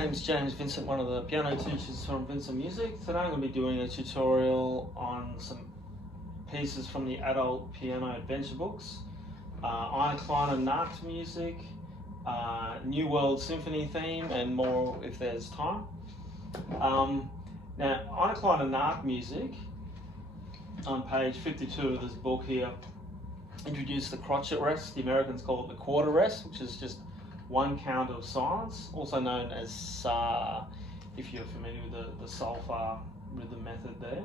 name's James Vincent, one of the piano teachers from Vincent Music. Today I'm going to be doing a tutorial on some pieces from the adult piano adventure books. Ina Kleiner Nacht music, New World Symphony theme, and more if there's time. Now, Ina Kleiner Nacht music, on page 52 of this book here, introduced the crotchet rest. The Americans call it the quarter rest, which is just one count of silence, also known as sa, if you're familiar with the solfa rhythm method there.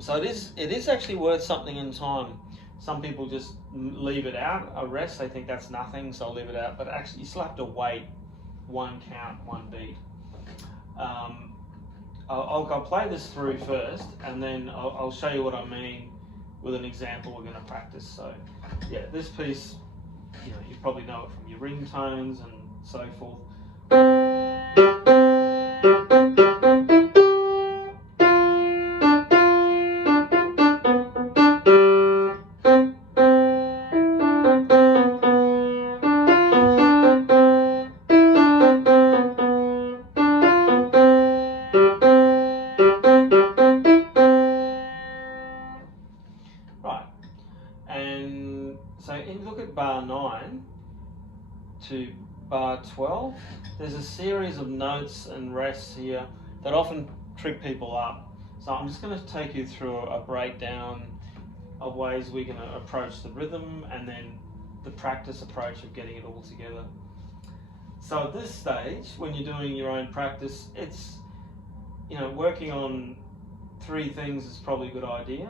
So it is actually worth something in time. Some people just leave it out, a rest, they think that's nothing, so I'll leave it out, but actually you still have to wait one count, one beat. I'll play this through first, and then I'll show you what I mean with an example we're going to practice. So yeah, this piece, you probably know it from your ringtones and so forth. Right, and so if you look at bar 9 to bar 12, there's a series of notes and rests here that often trip people up. So I'm just going to take you through a breakdown of ways we can approach the rhythm and then the practice approach of getting it all together. So at this stage, when you're doing your own practice, it's, working on 3 things is probably a good idea.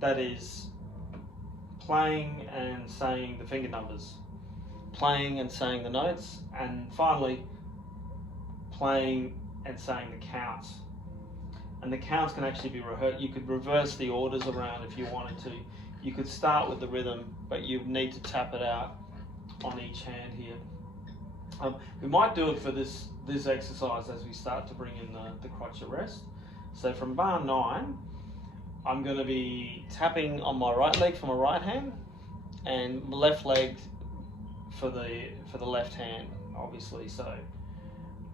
That is playing and saying the finger numbers, playing and saying the notes, and finally playing and saying the counts. And the counts can actually be rehearsed. You could reverse the orders around if you wanted to. You could start with the rhythm, but you need to tap it out on each hand here. We might do it for this exercise as we start to bring in the crotchet rest. So from bar 9, I'm going to be tapping on my right leg for my right hand, and left leg for the left hand, obviously. So,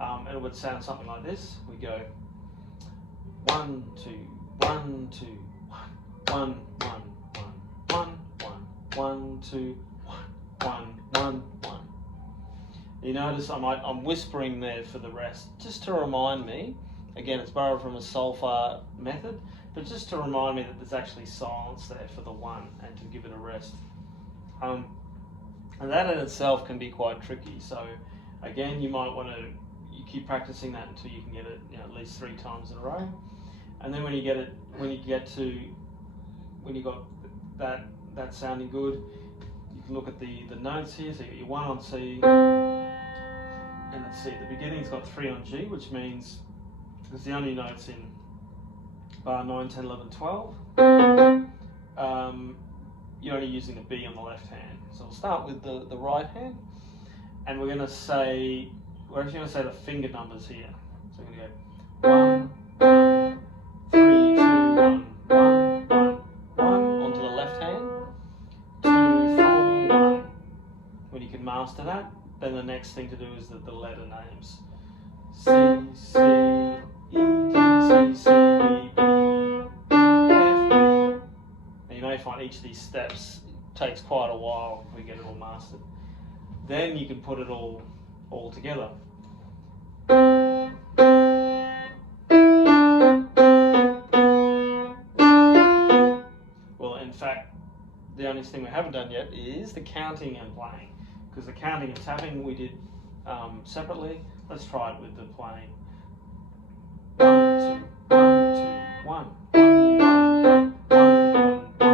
and it would sound something like this. We go 1 2 1 2 1 1 1 1 1 2 1 1 1. You notice I'm whispering there for the rest, just to remind me. Again, it's borrowed from a solfa method, but just to remind me that there's actually silence there for the 1 and to give it a rest. And that in itself can be quite tricky. So again, you might want to keep practicing that until you can get it at least 3 times in a row. And then when you got that sounding good, you can look at the notes here. So you got your 1 on C, and let's see, the beginning's got 3 on G, which means it's the only notes in bar 9, 10, 11, 12. You're only using the B on the left hand. So we'll start with the right hand, and we're actually going to say the finger numbers here. So we're going to go 1 1 3 2 1 1 1 1 onto the left hand, 2 4 1. When you can master that, then the next thing to do is the letter names. C C E D C C B B F B. And you may find each of these steps takes quite a while if we get it all mastered. Then you can put it all together. Well, in fact, the only thing we haven't done yet is the counting and playing, because the counting and tapping we did separately. Let's try it with the playing. 1 2 1 2 1 1 1 1 1 2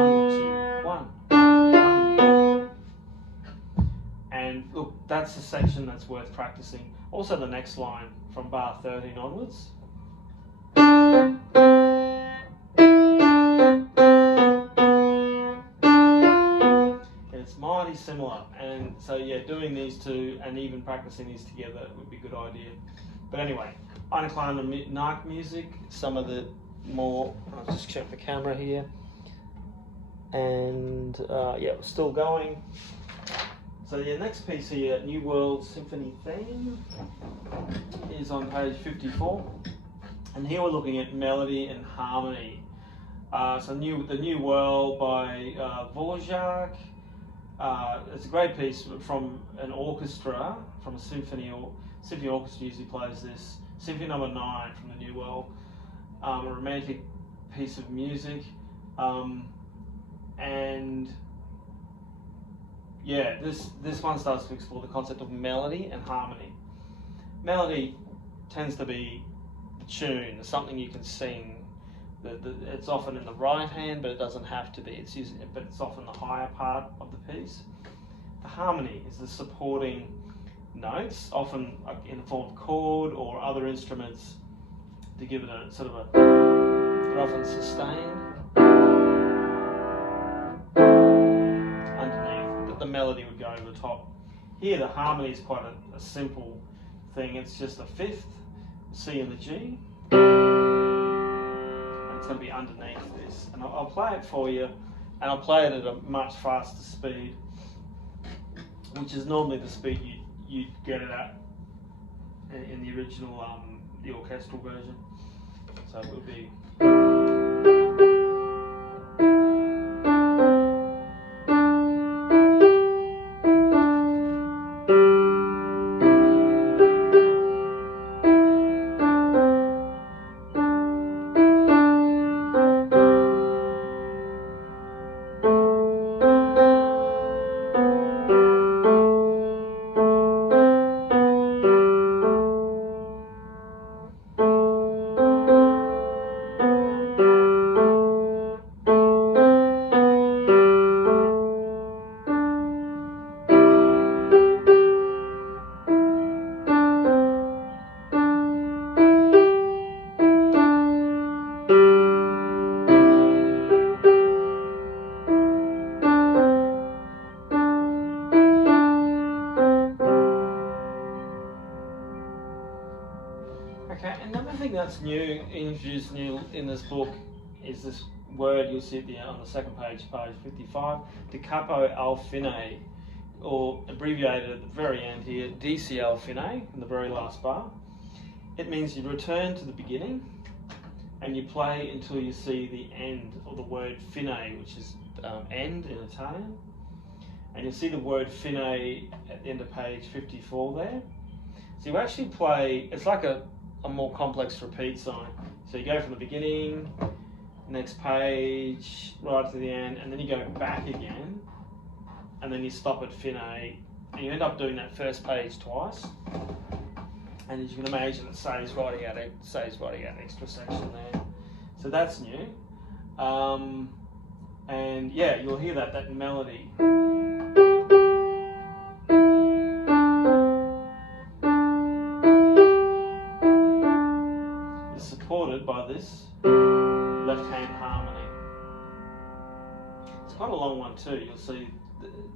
1 1 1. And look, that's a section that's worth practicing. Also the next line from bar 13 onwards. It's mighty similar, and so yeah, doing these 2 and even practicing these together would be a good idea. But anyway, Ina Kleiner Nacht music, some of the more, I'll just check the camera here, and yeah, we're still going. So the next piece here, New World Symphony Theme, is on page 54. And here we're looking at melody and harmony. So the New World by Dvorak. It's a great piece from an orchestra, from a symphony orchestra usually plays this. Symphony number 9 from the New World. A romantic piece of music. And yeah, this one starts to explore the concept of melody and harmony. Melody tends to be the tune, something you can sing. It's often in the right hand, but it doesn't have to be. But it's often the higher part of the piece. The harmony is the supporting notes, often in the form of chord or other instruments, to give it a sort of a. They're often sustained. Underneath, the melody would go over the top. Here, the harmony is quite a simple thing. It's just a fifth, C and the G. It's going to be underneath this, and I'll play it for you, and I'll play it at a much faster speed, which is normally the speed you get it at in the original, the orchestral version. So it will be. Okay, another thing that's introduced new in this book is this word you'll see at on the second page, page 55, da capo al fine, or abbreviated at the very end here, DC al fine, in the very last bar. It means you return to the beginning and you play until you see the end, or the word fine, which is end in Italian. And you'll see the word fine at the end of page 54 there. So you actually play, it's like a more complex repeat sign. So you go from the beginning, next page, right to the end, and then you go back again, and then you stop at fine, and you end up doing that first page twice. And as you can imagine, it saves writing out an extra section there. So that's new. And yeah, you'll hear that melody. Supported by this left-hand harmony. It's quite a long one too. You'll see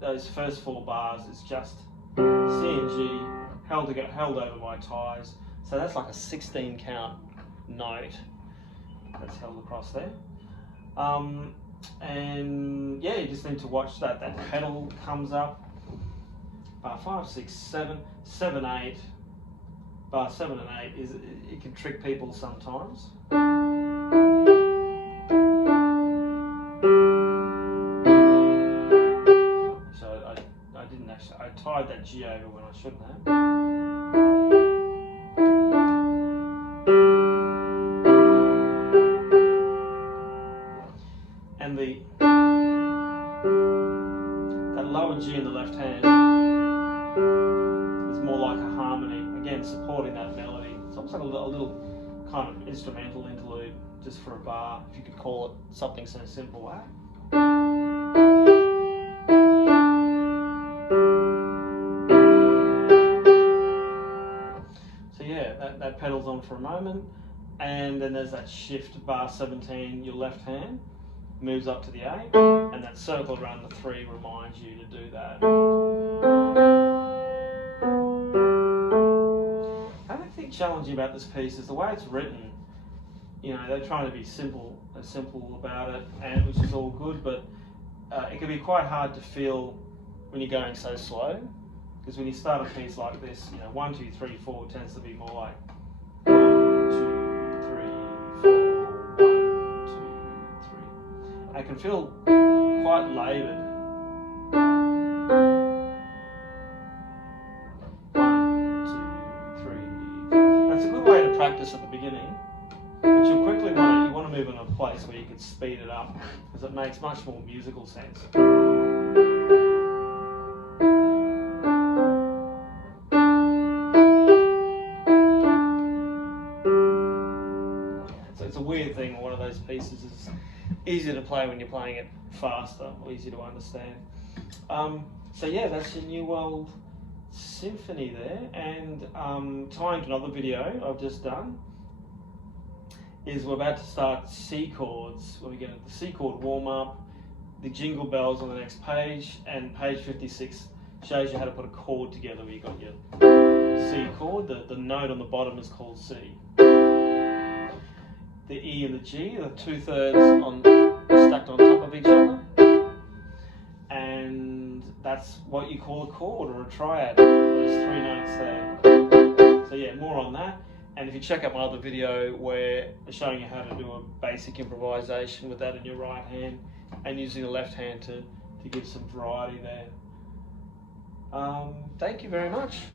those first 4 bars is just C and G held over by ties. So that's like a 16 count note that's held across there. And yeah, you just need to watch that pedal comes up. Bar 5, 6, 7, 7, 8. Bar 7 and 8 it can trick people sometimes. So I didn't actually, I tied that G over when I shouldn't have. And that lower G in the left hand is more like a harmony, again supporting that melody. It's almost like a little kind of instrumental interlude just for a bar, if you could call it something in a simple way. So yeah, that pedal's on for a moment, and then there's that shift, bar 17, your left hand moves up to the A, and that circle around the 3 reminds you to do that. I don't think challenging about this piece is the way it's written. You know, they're trying to be simple about it, and which is all good, but it can be quite hard to feel when you're going so slow. Because when you start a piece like this, you know, 1, 2, 3, 4 tends to be more like 1, 2, 3, 4, 1, 2, 3. I can feel quite laboured. 1, 2, 3. That's a good way to practice at the beginning, but you'll quickly want to move in a place where you can speed it up, because it makes much more musical sense. It's a weird thing. One of those pieces is easier to play when you're playing it faster, or easier to understand. So yeah, that's your New World Symphony there. And tying to another video I've just done is we're about to start C chords. When we get into the C chord warm up, the jingle bells on the next page, and page 56 shows you how to put a chord together where you've got your C chord. The note on the bottom is called C. The E and the G are 2/3 stacked on top of each other, and that's what you call a chord or a triad. Those 3 notes there. So yeah, more on that. And if you check out my other video where I'm showing you how to do a basic improvisation with that in your right hand and using the left hand to give some variety there. Thank you very much.